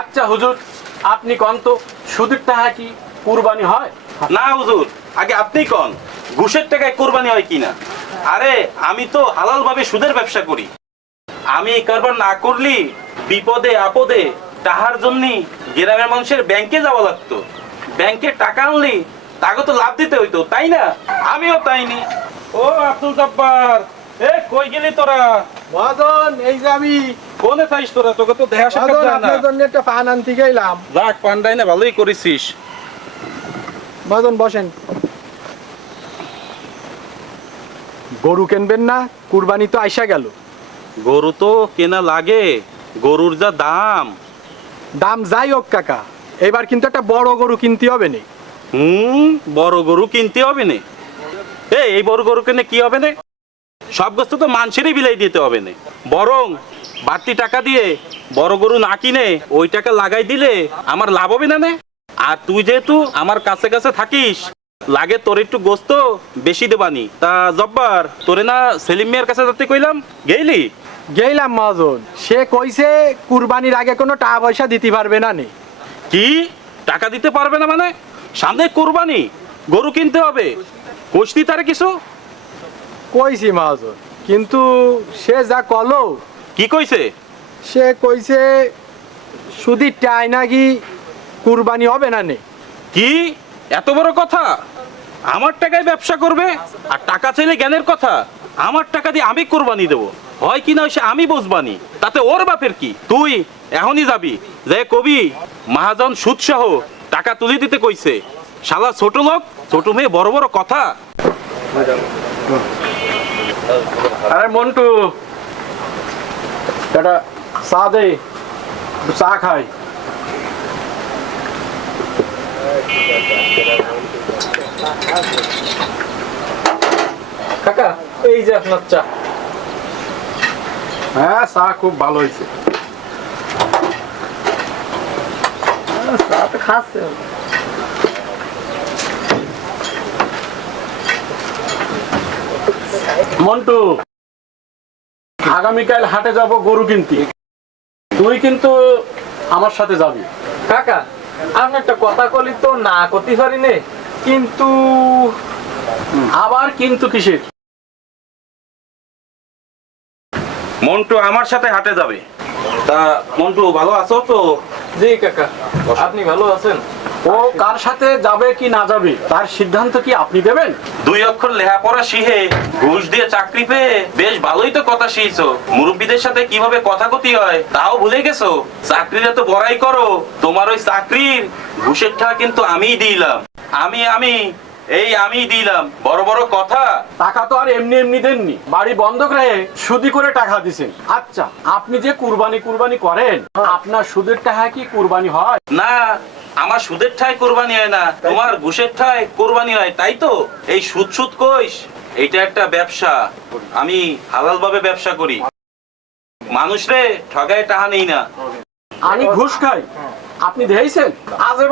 আচ্ছা হুজুর আপনি কন তো সুদের টাকা কি কুরবানি হয় না হুজুর আগে আপনি কন ঘুষের টাকায় কুরবানি হয় কিনা আরে আমি তো হালাল ভাবে সুদের ব্যবসা করি আমি কারবার না করলি বিপদে আপদে তাহার জন্য গ্রামের মানুষের ব্যাংকে যাওয়া লাগতো ব্যাংকে টাকা আনলি তাকে তো লাভ দিতে হইতো তাই না আমিও তাই নি ও আব্দুল জব্বার এ কই গেলি তোরা মাদন এই যে আমি না জন্য একটা পান ভালোই করেছিস বসেন গরু কেনবেন না কুরবানি তো আইসা গেল গরু তো কেনা লাগে গরুর যা দাম দাম যাই হোক কাকা এবার কিন্তু একটা বড় গরু কিনতে হবে না হুম বড় গরু কিনতে হবে নে এই বড় গরু কিনে কি হবে না সব গোস্ত তো মানসিরই বিলাই দিতে হবে না বরং বাড়তি টাকা দিয়ে বড় গরু না কিনে ওই টাকা লাগাই দিলে আমার লাভ হবে না আর তুই যেহেতু আমার কাছে কাছে থাকিস লাগে তোর একটু গোস্ত বেশি দেবানি তা জব্বার তোরে না সেলিম মেয়ের কাছে যাতে কইলাম গেইলি গেইলাম মহাজন সে কইছে কুরবানির আগে কোনো টাকা পয়সা দিতে পারবে না নে কি টাকা দিতে পারবে না মানে সামনে কুরবানি গরু কিনতে হবে কষতি তারে কিছু কইছি মহাজন কিন্তু সে যা কলো কি কইছে সে কইছে শুধু টাই নাকি কুরবানি হবে না নে কি এত বড় কথা আমার টাকায় ব্যবসা করবে আর টাকা চাইলে জ্ঞানের কথা আমার টাকা দিয়ে আমি কুরবানি দেব হয় কি না সে আমি বুঝবানি তাতে ওর বাপের কি তুই এখনই যাবি যে কবি মহাজন সুদ সহ টাকা তুলে দিতে কইছে শালা ছোট লোক ছোট মেয়ে বড় বড় কথা আরে মন্টু একটা সাদে চা খাই কাকা এই যে আপনার চা হ্যাঁ চা খুব ভালো হয়েছে মন্টু আগামীকাল হাটে যাব গরু কিনতে তুই কিন্তু আমার সাথে যাবি কাকা আমি একটা কথা কলি তো না করতে পারি নে কিন্তু আবার কিন্তু কিসের মন্টু আমার সাথে হাটে যাবে তা মন্টু ভালো আছো তো জি কাকা আপনি ভালো আছেন ও কার সাথে যাবে কি না যাবে তার সিদ্ধান্ত কি আপনি দেবেন দুই অক্ষর ঘুষ দিয়ে চাকরি বেশ ভালোই তো কথা সাথে কিভাবে কথা হয় তাও ভুলে গেছো তো বড়াই করো তোমার ওই ঘুষের টাকা কিন্তু আমিই দিলাম আমি আমি এই দিলাম বড় বড় কথা টাকা তো আর এমনি এমনি দেননি বাড়ি বন্ধক রে সুদি করে টাকা দিছেন আচ্ছা আপনি যে কুরবানি কুরবানি করেন আপনার সুদের টাকা কি কুরবানি হয় না আমার সুদের ঠাই কোরবানি হয় না তোমার ঘুষের ঠাই কোরবানি হয় তাই তো এই সুদ সুদ কইস এটা একটা ব্যবসা আমি হালাল ভাবে ব্যবসা করি মানুষ রে ঠগায় টাহা নেই না আমি ঘুষ খাই আপনি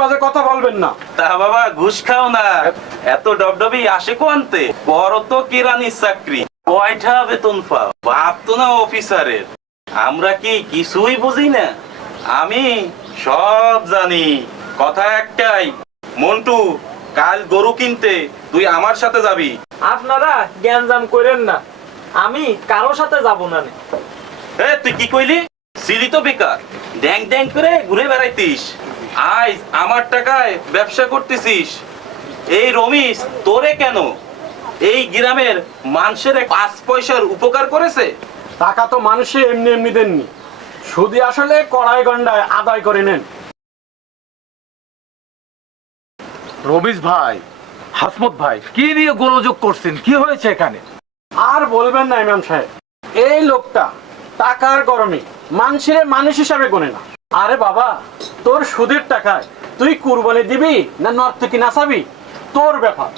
বাজে কথা বলবেন না তা বাবা ঘুষ খাও না এত ডবডবি আসে কো আনতে বড় তো কেরানির চাকরি কয়টা বেতন পাও বাপ তো না অফিসারের আমরা কি কিছুই বুঝি না আমি সব জানি কথা একটাই মন্টু কাল গরু কিনতে তুই আমার সাথে যাবি আপনারা গ্যাঞ্জাম করেন না আমি কারো সাথে যাব না তুই কি কইলি সিলি তো বেকার ড্যাং ড্যাং করে ঘুরে বেড়াইতিস আজ আমার টাকায় ব্যবসা করতেছিস এই রমিস তোরে কেন এই গ্রামের মানুষের পাঁচ পয়সার উপকার করেছে টাকা তো মানুষে এমনি এমনি দেননি শুধু আসলে কড়াই গন্ডায় আদায় করে নেন রবিশ ভাই হাসমত ভাই কি নিয়ে গোলযোগ করছেন কি হয়েছে এখানে আর বলবেন না ইমাম সাহেব এই লোকটা টাকার গরমে মানসিরে মানুষ হিসাবে গনে না আরে বাবা তোর সুদের টাকায় তুই কুরবানি দিবি না নর্তকি নাচাবি তোর ব্যাপার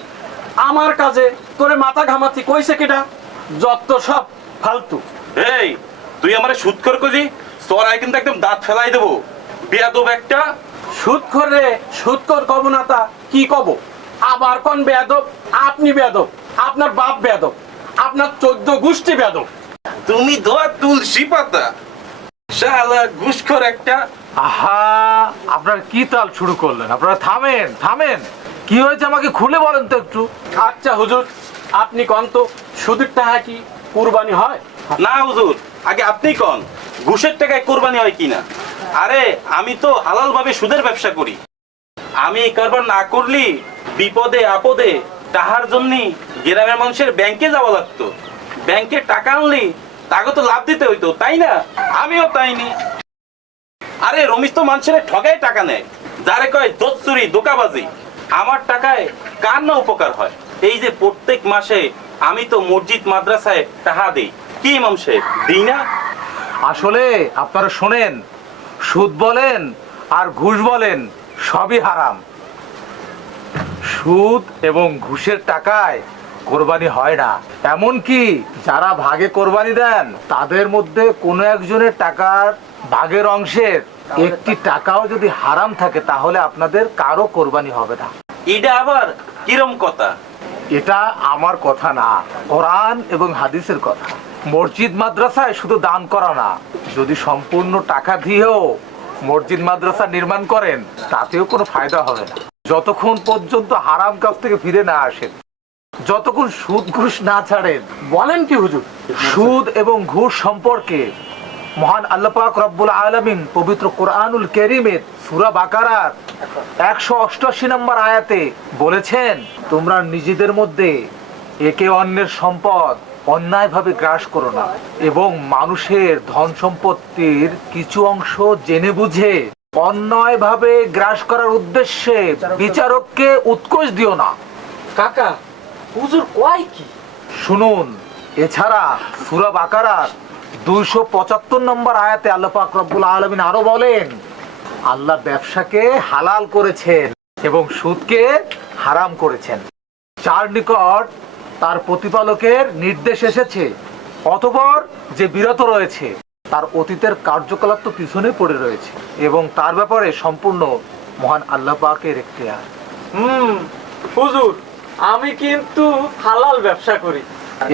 আমার কাজে তোরে মাথা ঘামাতি কইছে কেটা যত সব ফালতু এই তুই আমারে সুদ কর কই সরাই কিন্তু একদম দাঁত ফেলাই দেবো বিয়া একটা সুৎখরে সুৎকর কমনাতা কি কব আবার কোন বেদব আপনি বেদব আপনার বাপ বেদব আপনার চোদ্দ গোষ্ঠী বেদব তুমি দোয়া তুলসি পাতা শালা ঘুষখর একটা আহা আপনার কি তাল শুরু করলেন আপনারা থামেন থামেন কি হয়েছে আমাকে খুলে বলেন তো একটু আচ্ছা হুজুর আপনি কন তো সুদীর টাকা কি কুরবানি হয় না হুজুর আগে আপনি কন ঘুষের টাকায় কুরবানি হয় কিনা আরে আমি তো হালাল ভাবে সুদের ব্যবসা করি আমি এই কারবার না করলি বিপদে আপদে তাহার জন্য গ্রামের মানুষের ব্যাংকে যাওয়া লাগতো ব্যাংকে টাকা আনলি তাকে তো লাভ দিতে হইতো তাই না আমিও তাই নি আরে রমিশ তো মানুষের ঠকায় টাকা নেয় যারে কয় দোচুরি দোকাবাজি আমার টাকায় কার না উপকার হয় এই যে প্রত্যেক মাসে আমি তো মসজিদ মাদ্রাসায় টাহা দিই কি মাংসের দিই না আসলে আপনারা শোনেন সুদ বলেন আর ঘুষ বলেন সবই হারাম সুদ এবং ঘুষের টাকায় কোরবানি হয় না এমন কি যারা ভাগে কোরবানি দেন তাদের মধ্যে কোনো একজনের টাকার ভাগের অংশের একটি টাকাও যদি হারাম থাকে তাহলে আপনাদের কারো কোরবানি হবে না এটা আবার কিরম কথা এটা আমার কথা না কোরআন এবং হাদিসের কথা মসজিদ মাদ্রাসায় শুধু দান করা না যদি সম্পূর্ণ টাকা দিয়েও মসজিদ মাদ্রাসা নির্মাণ করেন তাতেও কোনো ফায়দা হবে না যতক্ষণ পর্যন্ত হারাম কাজ থেকে ফিরে না আসেন যতক্ষণ সুদ ঘুষ না ছাড়েন বলেন কি হুজুর সুদ এবং ঘুষ সম্পর্কে মহান আল্লাপাক রব্বুল আলমিন পবিত্র কোরআনুল কেরিমের সুরা বাকারার একশো অষ্টআশি নম্বর আয়াতে বলেছেন তোমরা নিজেদের মধ্যে একে অন্যের সম্পদ অন্যায়ভাবে গ্রাস করো না এবং মানুষের ধন সম্পত্তির কিছু অংশ জেনে বুঝে অন্যায়ভাবে গ্রাস করার উদ্দেশ্যে বিচারককে উৎকোচ দিও না কাকা হুজুর কয় কি শুনুন এছাড়া সুরা বাকারা 275 নম্বর আয়াতে পাক রব্বুল আলামিন আরো বলেন আল্লাহ ব্যবসাকে হালাল করেছেন এবং সুদকে হারাম করেছেন চার নিকট তার প্রতিপালকের নির্দেশ এসেছে অতপর যে বিরত রয়েছে তার অতীতের কার্যকলাপ তো পিছনে পড়ে রয়েছে এবং তার ব্যাপারে সম্পূর্ণ মহান আল্লাহ পাকের আর হুম হুজুর আমি কিন্তু হালাল ব্যবসা করি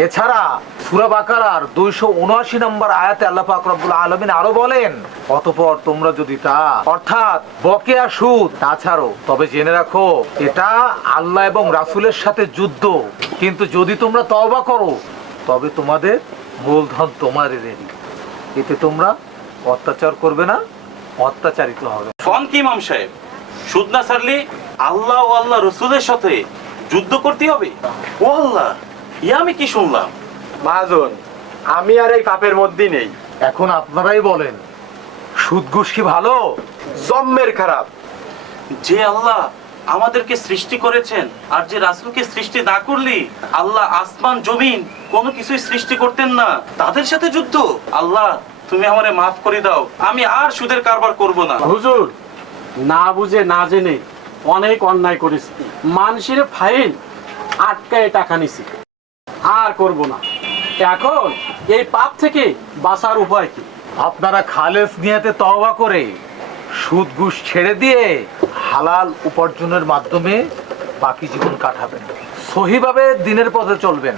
এছাড়া সুরাবাকার দুইশো উনআশি নম্বর আয়াতে আল্লাহ আকরবুল আলমিন আরো বলেন অতপর তোমরা যদি তা অর্থাৎ বকেয়া সুদ তা ছাড়ো তবে জেনে রাখো এটা আল্লাহ এবং রাসুলের সাথে যুদ্ধ কিন্তু যদি তোমরা তওবা করো তবে তোমাদের মূলধন তোমার দেরি এতে তোমরা অত্যাচার করবে না অত্যাচারিত হবে ফন কি মাম সাহেব সুদ না ছাড়লে আল্লাহ ও আল্লাহ রসুলের সাথে যুদ্ধ করতে হবে ও আল্লাহ আমি কি শুনলাম মাজন আমি আর এই পাপের মধ্যে নেই এখন আপনারাই বলেন সুদগুষ্কি ভালো জম্মের খারাপ যে আল্লাহ আমাদেরকে সৃষ্টি করেছেন আর যে রাসুলকে সৃষ্টি না করলি আল্লাহ আসমান জমিন কোনো কিছুই সৃষ্টি করতেন না তাদের সাথে যুদ্ধ আল্লাহ তুমি আমারে মাফ করে দাও আমি আর সুদের কারবার করব না হুজুর না বুঝে না জেনে অনেক অন্যায় করেছি মানুষের ফাইল আটকায় টাকা নিছি আর করব না এখন এই পাপ থেকে বাঁচার উপায় কি আপনারা খালেস নিয়াতে তওবা করে সুদ ঘুষ ছেড়ে দিয়ে হালাল উপার্জনের মাধ্যমে বাকি জীবন কাটাবেন সহিভাবে দিনের পথে চলবেন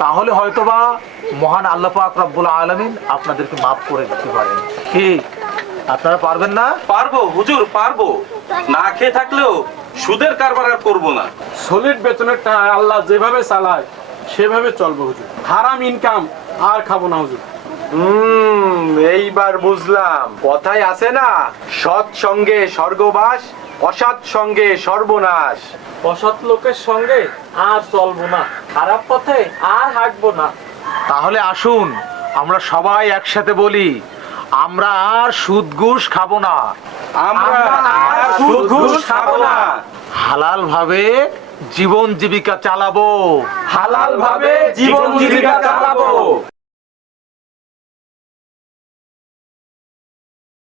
তাহলে হয়তোবা মহান আল্লাহ আকরাবুল আলমিন আপনাদেরকে মাফ করে দিতে পারেন কি আপনারা পারবেন না পারবো হুজুর পারবো না খেয়ে থাকলেও সুদের কারবার আর করবো না সলিড বেতনের টাকা আল্লাহ যেভাবে চালায় সেভাবে চলবো হুজুর হারাম ইনকাম আর খাবো না হুজুর এইবার বুঝলাম কথাই আছে না সৎ সঙ্গে স্বর্গবাস অসৎ সঙ্গে সর্বনাশ অসৎ লোকের সঙ্গে আর চলবো না খারাপ পথে আর হাঁটবো না তাহলে আসুন আমরা সবাই একসাথে বলি আমরা আর সুদ খাবো না আমরা আর সুদঘুষ খাবো না হালাল ভাবে জীবন জীবিকা চালাবো হালাল ভাবে জীবন জীবিকা চালাবো